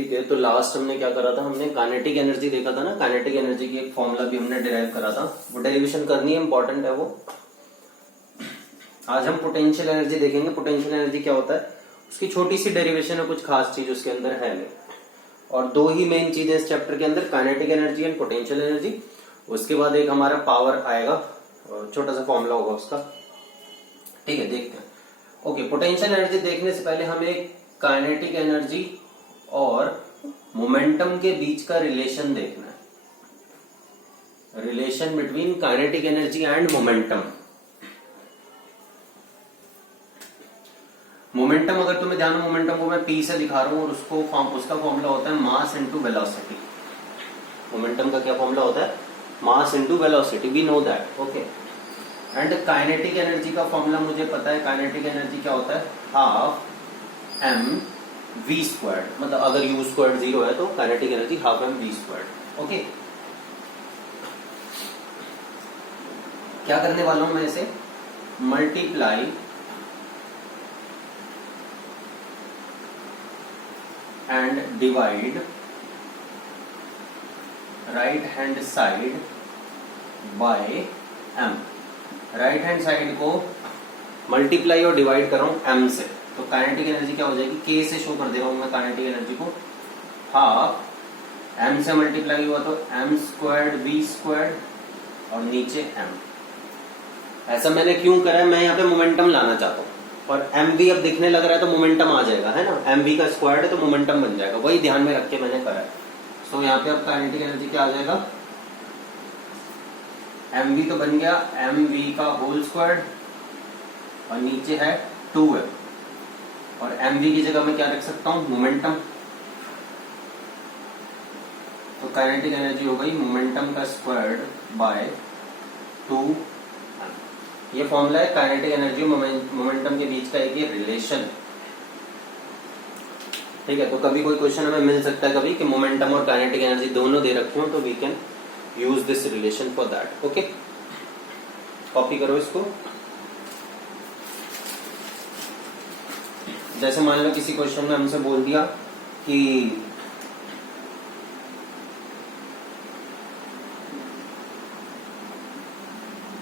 ठीक है, तो लास्ट हमने क्या करा था, हमने काइनेटिक एनर्जी देखा था ना। काइनेटिक एनर्जी की एक फॉर्मूला भी हमने डिराइव करा था, वो डेरिवेशन करनी है, इंपॉर्टेंट है वो। आज हम पोटेंशियल एनर्जी देखेंगे। पोटेंशियल एनर्जी क्या होता है, उसकी छोटी सी डेरिवेशन है, कुछ खास चीज उसके अंदर है नहीं। और दो ही मेन चीजें इस चैप्टर के अंदर, kinetic energy and potential energy. उसके बाद एक हमारा पावर आएगा और छोटा सा फॉर्मूला होगा उसका। ठीक है, देखते हैं। ओके, पोटेंशियल एनर्जी देखने से पहले हमें काइनेटिक एनर्जी और मोमेंटम के बीच का रिलेशन देखना है। Relation between kinetic energy and momentum. Momentum अगर तुम्हें ध्यान हो, मोमेंटम को मैं पी से दिखा रहा हूं और उसका फॉर्मूला होता है मास इनटू वेलोसिटी। मोमेंटम का क्या फॉर्मूला होता है, mass into velocity, we know that. Okay, and kinetic energy का फॉर्मूला मुझे पता है। काइनेटिक एनर्जी क्या होता है, हाफ एम वी स्क्वायर। मतलब अगर यू स्क्वायर 0 है तो kinetic energy half m v square. Okay, क्या करने वाला हूं मैं इसे, multiply and divide right hand side by m. Right hand side को मल्टीप्लाई और डिवाइड कर रहा हूं एम से, तो काइनेटिक एनर्जी क्या हो जाएगी, के से शो कर दे रहा हूं मैं काइनेटिक एनर्जी को। हाफ एम से मल्टीप्लाई हुआ तो एम स्क्वायर्ड वी स्क्वायर्ड और नीचे एम। ऐसा मैंने क्यों करा है, मैं यहाँ पे मोमेंटम लाना चाहता हूँ और एम वी अब दिखने लग रहा है तो मोमेंटम आ जाएगा, है ना। एम वी का स्क्वायर्ड है तो मोमेंटम बन जाएगा, वही ध्यान में रख के मैंने करा है। सो यहाँ पे अब काइनेटिक एनर्जी क्या आ जाएगा, एम वी तो बन गया एम वी का होल स्क्वायर्ड और नीचे है 2m, और एम वी की जगह मैं क्या रख सकता हूं, मोमेंटम। तो काइनेटिक एनर्जी हो गई मोमेंटम का स्क्वायर्ड बाय 2m। ये फॉर्मूला है काइनेटिक एनर्जी मोमेंटम के बीच का एक ये रिलेशन। ठीक है, तो कभी कोई क्वेश्चन हमें मिल सकता है कभी कि मोमेंटम और काइनेटिक एनर्जी दोनों दे रखे हो, तो we can use this relation for that. Okay, copy करो इसको। जैसे मान लो किसी क्वेश्चन में हमसे बोल दिया कि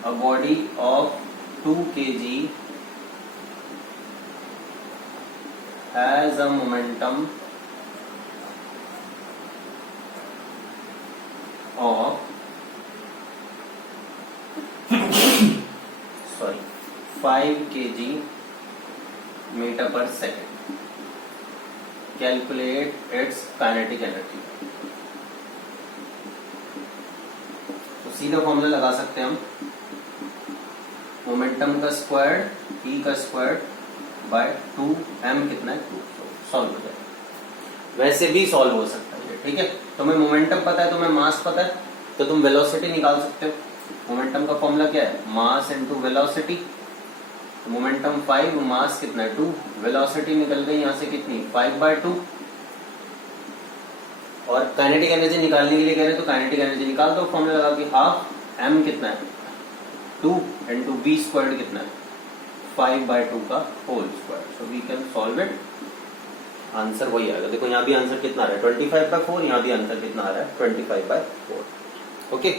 a body of 2 kg has a momentum of 5 kg meter per second. Calculate its kinetic energy. तो सीधा फॉर्मूला लगा सकते हैं हम, मोमेंटम का स्क्वायर पी का स्क्वायर बाय 2m कितना है 2, सॉल्व हो जाएगा। वैसे भी सॉल्व हो सकता है, ठीक है। तुम्हें मोमेंटम पता है, तुम्हें मास पता है, तो तुम वेलोसिटी निकाल सकते हो। मोमेंटम का फॉर्मूला क्या है, मास इनटू वेलोसिटी। मोमेंटम 5, मास कितना है 2, वेलोसिटी निकल गई यहाँ से कितनी 5/2। और काइनेटिक एनर्जी निकालने के लिए कह रहे हैं तो काइनेटिक एनर्जी निकाल दो, फॉर्मूला लगा कि हाफ एम कितना है 2 इंटू वी स्क्वायर कितना है 5/2 का whole square. So we can solve it, answer वही आएगा। देखो यहाँ भी आंसर कितना आ रहा है 25/4, यहाँ भी आंसर कितना आ रहा है 25/4। ओके,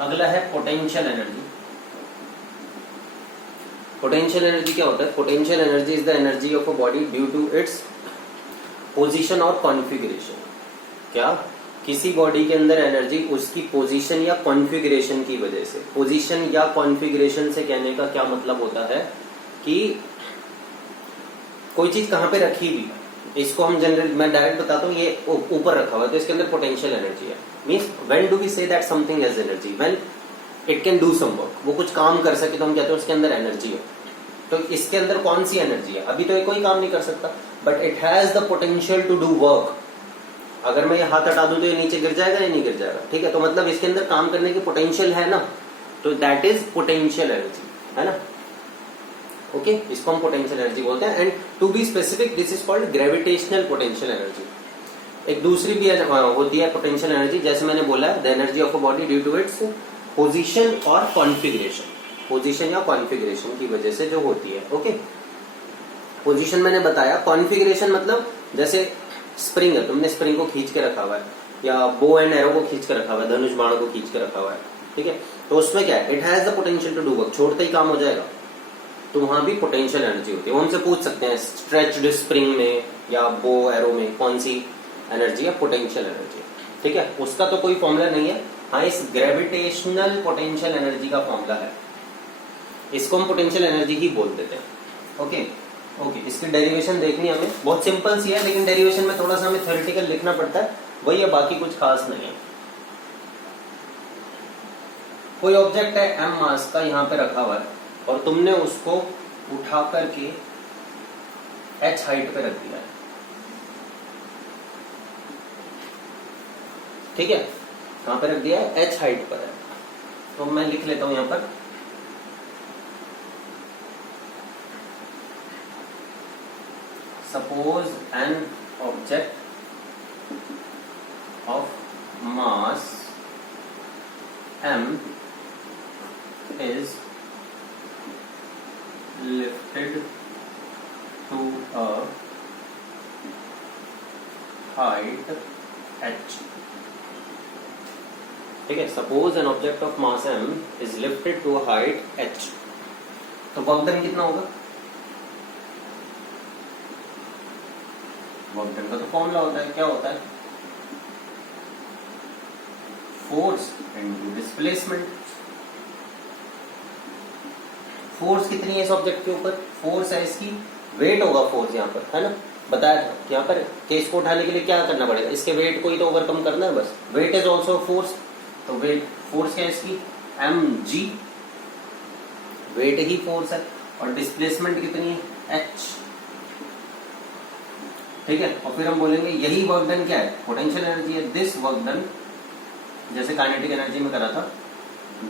अगला है पोटेंशियल एनर्जी। पोटेंशियल एनर्जी क्या होता है, potential energy is the energy of a body due to its position और कॉन्फ़िगरेशन। क्या, किसी बॉडी के अंदर एनर्जी उसकी पोजीशन या कॉन्फ़िगरेशन की वजह से। पोजीशन या कॉन्फ़िगरेशन से कहने का क्या मतलब होता है कि कोई चीज कहां पे रखी हुई, इसको हम जनरल, मैं डायरेक्ट बताता हूँ, ये ऊपर रखा हुआ है तो इसके अंदर पोटेंशियल एनर्जी है। Means when do we say that something has energy, when it can do some work, वो कुछ काम कर सके तो हम कहते हैं उसके अंदर एनर्जी है। तो इसके अंदर कौन सी एनर्जी है, अभी तो ये कोई काम नहीं कर सकता, but it has the potential to do work. अगर मैं ये हाथ हटा दूं तो ये नीचे गिर जाएगा या नहीं गिर जाएगा, ठीक है। तो मतलब इसके अंदर काम करने की पोटेंशियल है ना, तो दैट इज पोटेंशियल एनर्जी, है ना। ओके, इसको हम पोटेंशियल एनर्जी बोलते हैं। And to be specific, this is called gravitational potential energy. एक दूसरी भी होती है पोटेंशियल एनर्जी, जैसे मैंने बोला है the energy of a body due to its position और कॉन्फ़िगरेशन, पोजीशन या कॉन्फ़िगरेशन की वजह से जो होती है। ओके, पोजीशन मैंने बताया, कॉन्फ़िगरेशन मतलब जैसे स्प्रिंग है, तुमने स्प्रिंग को खींच के रखा हुआ है या बो एंड एरो को खींच के रखा हुआ है, धनुष बाण को खींच के रखा हुआ है, ठीक है, तो उसमें क्या है, it has the potential to do work, छोड़ते ही काम हो जाएगा, तो वहां भी पोटेंशियल एनर्जी होती है। वो हमसे पूछ सकते हैं स्ट्रेच्ड स्प्रिंग में या बो एरो में कौन सी एनर्जी है, पोटेंशियल एनर्जी, ठीक है, उसका तो कोई फॉर्मूला नहीं है। हाँ, इस ग्रेविटेशनल पोटेंशियल एनर्जी का फॉर्मूला है, इसको हम पोटेंशियल एनर्जी ही बोल देते हैं। ओके ओके, इसकी डेरिवेशन देखनी हमें, बहुत सिंपल सी है, लेकिन डेरिवेशन में थोड़ा सा हमें थ्योरेटिकल लिखना पड़ता है, वही है, बाकी कुछ खास नहीं है। कोई ऑब्जेक्ट है m मास का यहाँ पे रखा हुआ है और तुमने उसको उठा करके h हाइट पे रख दिया है, ठीक है, कहां पे रख दिया है, h हाइट पर है, तो मैं लिख लेता हूं यहां पर suppose an object of mass m is lifted to a height h, ठीक है, suppose an object of mass m is lifted to a height h, तो वर्क डन कितना होगा, वर्क डन का तो फॉर्मूला होता है, क्या होता है, फोर्स इनटू डिस्प्लेसमेंट। फोर्स कितनी है इस ऑब्जेक्ट के ऊपर, फोर्स है इसकी, वेट होगा फोर्स यहाँ पर, है ना, बताया था कि यहाँ पर केस को उठाने के लिए क्या करना पड़ेगा, इसके वेट को ही तो ओवरकम करना है बस, वेट इज ऑल्सो फोर्स, तो वेट फोर्स क्या है इसकी mg, वेट ही फोर्स है, और डिस्प्लेसमेंट कितनी है h, ठीक है, और फिर हम बोलेंगे यही वर्क डन क्या है, पोटेंशियल एनर्जी है, दिस वर्क डन, जैसे काइनेटिक एनर्जी में करा था,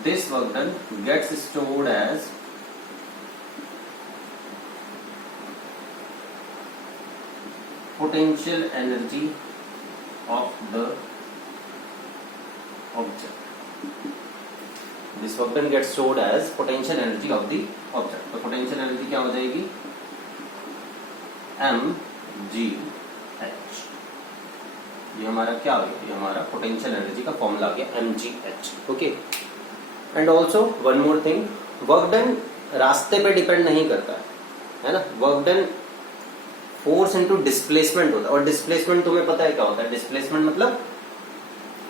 this work done gets stored as potential energy of the object, this work done gets stored as potential energy of the object, तो potential energy क्या हो जाएगी mgh, ये हमारा क्या हो गया, ये हमारा potential energy का फॉर्मूला आ गया mgh। Okay, and also one more thing, work done रास्ते पे डिपेंड नहीं करता है ना, work done force into displacement होता है, और डिस्प्लेसमेंट तुम्हें पता है क्या होता है, डिस्प्लेसमेंट मतलब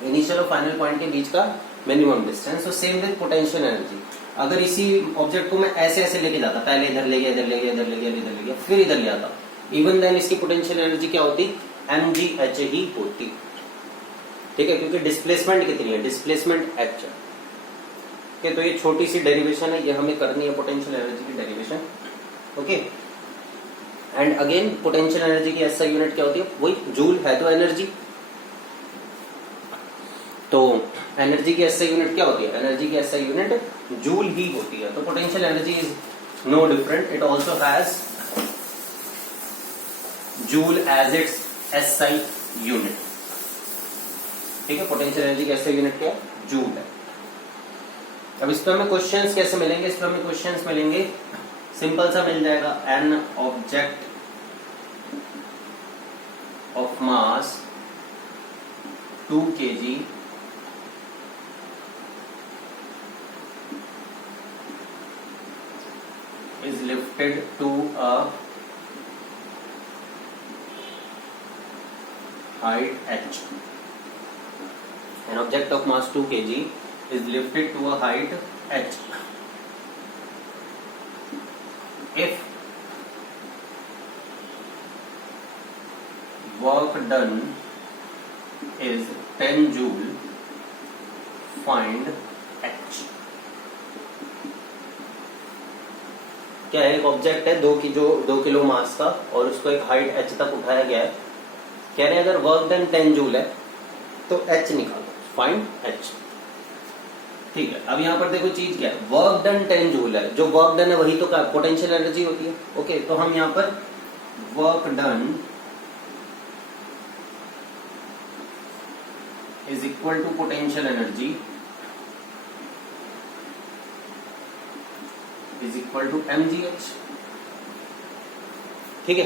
इनिशियल और फाइनल पॉइंट के बीच का मिनिमम डिस्टेंस। तो सेम विद पोटेंशियल एनर्जी, अगर इसी ऑब्जेक्ट को मैं ऐसे ऐसे लेके जाता, पहले इधर ले गया, इधर ले गया, इधर ले गया, इधर ले गया, फिर इधर ले आता, इवन देन इसकी पोटेंशियल एनर्जी क्या होती, mgh ही होती, ठीक है, क्योंकि डिस्प्लेसमेंट कितनी है, डिस्प्लेसमेंट h है। तो ये छोटी सी डेरिवेशन है, ये हमें करनी है पोटेंशियल एनर्जी की derivation. Okay, and again potential energy की ऐसा यूनिट क्या होती है, वही जूल है, तो एनर्जी, तो एनर्जी की ऐसा यूनिट क्या होती है, एनर्जी की ऐसा यूनिट जूल ही होती है। तो potential energy is no different, it also has joule as its SI unit, ठीक है, पोटेंशियल एनर्जी की ऐसा यूनिट क्या है, जूल है। अब इस पर हमें क्वेश्चंस कैसे मिलेंगे, इस पर हमें क्वेश्चंस मिलेंगे, सिंपल सा मिल जाएगा, an object of mass 2 kg is lifted to a height h. An object of mass 2 kg is lifted to a height h. If work done is 10 joule, find h. क्या है, एक object है 2 kilo मास का और उसको एक height h तक उठाया गया है, कह रहे हैं अगर वर्क डन 10 जूल है तो h निकालो, फाइंड h, ठीक है। अब यहाँ पर देखो चीज क्या है, वर्क डन 10 जूल है, जो वर्क डन है वही तो क्या पोटेंशियल एनर्जी होती है। ओके, तो हम यहाँ पर work done is equal to potential energy is equal to mgh। ठीक है,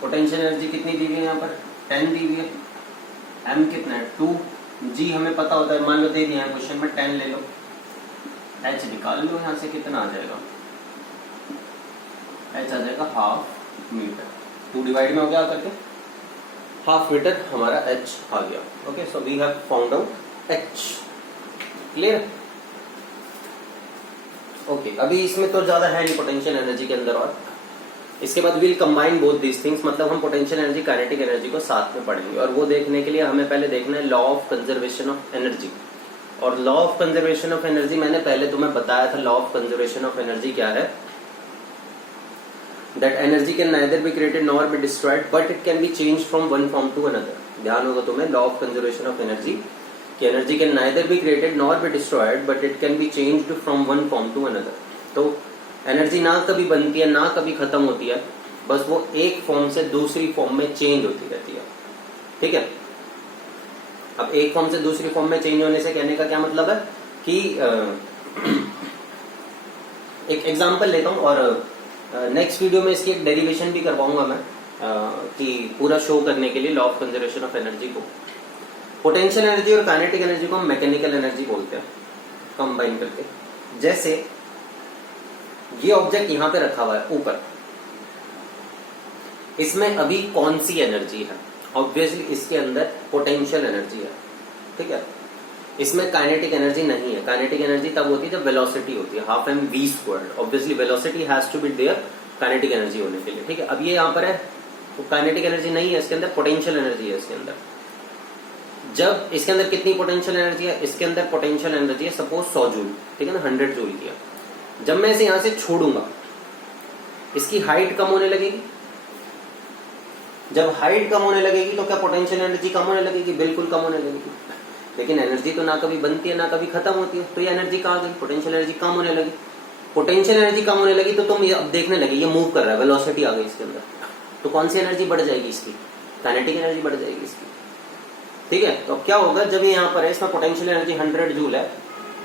पोटेंशियल एनर्जी कितनी दी हुई है यहाँ पर 10 दी हुई है, m कितना है 2, g हमें पता होता है, मान लो दे दिया है क्वेश्चन में 10 ले लो, h निकाल लो, यहाँ से कितना आ जाएगा, h आ जाएगा हाफ मीटर, 2 डिवाइड में हो गया करके हाफ मीटर हमारा h आ गया। Okay, so we have found out h। Clear? Okay, अभी इसमें तो ज्यादा है नहीं पोटेंशियल एनर्जी के अंदर, और इसके बाद will combine both these things, मतलब हम पोटेंशियल एनर्जी काइनेटिक एनर्जी को साथ में पढ़ेंगे, और वो देखने के लिए हमें पहले देखना है law of conservation of energy. और law of conservation of energy मैंने पहले तुम्हें बताया था, law of conservation of energy क्या है, that energy can neither be created nor be destroyed but it can be change from one form to another. ध्यान होगा तुम्हें law of conservation of energy कि energy can neither be created nor be destroyed but it can be changed from one form to another. तो energy ना कभी बनती है ना कभी खत्म होती है, बस वो एक फॉर्म से दूसरी फॉर्म में चेंज होती रहती है। ठीक है, अब एक फॉर्म से दूसरी फॉर्म में चेंज होने से कहने का क्या मतलब है कि एक एग्जांपल लेता हूं, और नेक्स्ट वीडियो में इसकी एक डेरिवेशन भी करवाऊंगा मैं कि पूरा शो करने के लिए law of conservation of energy को। पोटेंशियल एनर्जी और काइनेटिक एनर्जी को हम मैकेनिकल एनर्जी बोलते हैं कंबाइन करके। जैसे ये ऑब्जेक्ट यहां पे रखा हुआ है ऊपर, इसमें अभी कौन सी एनर्जी है? ऑब्वियसली इसके अंदर पोटेंशियल एनर्जी है। ठीक है, इसमें काइनेटिक एनर्जी नहीं है। काइनेटिक एनर्जी तब होती है जब वेलोसिटी होती है, half mv²। Obviously velocity has to be there kinetic energy होने के लिए। ठीक है, अब ये यहां पर है तो काइनेटिक एनर्जी नहीं है, इसके अंदर पोटेंशियल एनर्जी है। इसके अंदर जब इसके अंदर कितनी पोटेंशियल एनर्जी है? इसके अंदर पोटेंशियल एनर्जी है सपोज 100 जूल, ठीक है ना, 100 जूल किया। जब मैं इसे यहां से छोड़ूंगा इसकी हाइट कम होने लगेगी। जब हाइट कम होने लगेगी तो क्या पोटेंशियल एनर्जी कम होने लगेगी? बिल्कुल कम होने लगेगी। लेकिन एनर्जी तो ना कभी बनती है ना कभी खत्म होती है, तो ये एनर्जी कहाँ गई? पोटेंशियल एनर्जी कम होने लगी। पोटेंशियल एनर्जी कम होने लगी तो तुम ये अब देखने लगे ये मूव कर रहा है, वेलोसिटी आ गई इसके अंदर, तो कौन सी एनर्जी बढ़ जाएगी? इसकी काइनेटिक एनर्जी बढ़ जाएगी इसकी। ठीक है, तो अब क्या होगा जब ये यहाँ पर है, इसमें पोटेंशियल एनर्जी 100 जूल है,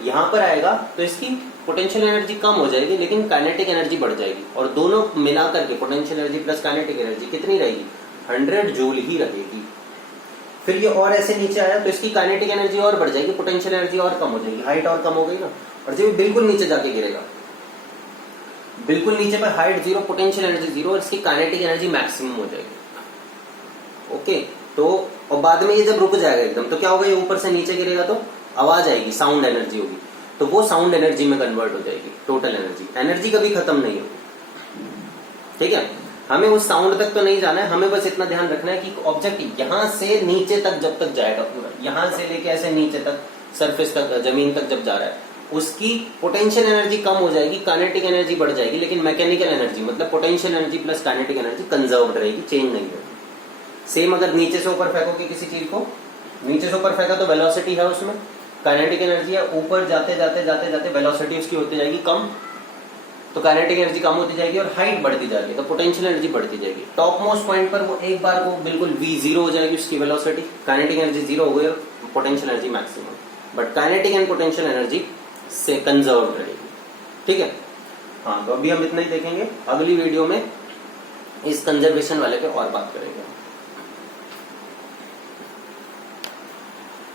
यहाँ पर आएगा तो इसकी पोटेंशियल एनर्जी कम हो जाएगी लेकिन काइनेटिक एनर्जी बढ़ जाएगी, और दोनों मिलाकर के potential energy plus kinetic energy कितनी रहेगी? 100 जूल ही रहेगी। फिर ये और ऐसे नीचे आया तो इसकी काइनेटिक एनर्जी और बढ़ जाएगी, पोटेंशियल एनर्जी और कम हो जाएगी, हाइट और कम हो गई ना। और जब बिल्कुल नीचे जाके गिरेगा, बिल्कुल नीचे पर हाइट 0, पोटेंशियल एनर्जी 0 और इसकी काइनेटिक एनर्जी मैक्सिमम हो जाएगी। ओके, तो और बाद में ये जब रुक जाएगा एकदम तो क्या होगा? ये ऊपर से नीचे गिरेगा तो आवाज आएगी, साउंड एनर्जी होगी, तो वो साउंड एनर्जी में कन्वर्ट हो जाएगी। टोटल एनर्जी, एनर्जी कभी खत्म नहीं होगी। ठीक है, हमें उस साउंड तक तो नहीं जाना है, हमें बस इतना ध्यान रखना है कि ऑब्जेक्ट यहां से नीचे तक जब तक जाएगा, पूरा यहां से लेके ऐसे नीचे तक सरफेस तक जमीन तक जब जा रहा है, उसकी पोटेंशियल एनर्जी कम हो जाएगी, काइनेटिक एनर्जी बढ़ जाएगी, लेकिन मैकेनिकल एनर्जी मतलब potential energy plus kinetic energy conserve रहेगी, चेंज नहीं होगी। सेम अगर नीचे से ऊपर फेंकोगे किसी चीज को, नीचे से ऊपर फेंका तो वेलोसिटी है उसमें, काइनेटिक एनर्जी है, ऊपर जाते जाते जाते जाते वेलोसिटी उसकी होती जाएगी कम, तो काइनेटिक एनर्जी कम होती जाएगी और हाइट बढ़ती जाएगी, तो पोटेंशियल एनर्जी बढ़ती जाएगी। टॉप मोस्ट पॉइंट पर वो एक बार वो बिल्कुल v0 हो जाएगी उसकी वेलोसिटी, काइनेटिक एनर्जी 0 हो गई और potential energy maximum, but kinetic and potential energy से कंजर्व रहेगी। ठीक है, हाँ, तो अभी हम इतना ही देखेंगे, अगली वीडियो में इस कंजर्वेशन वाले पे और बात करेंगे।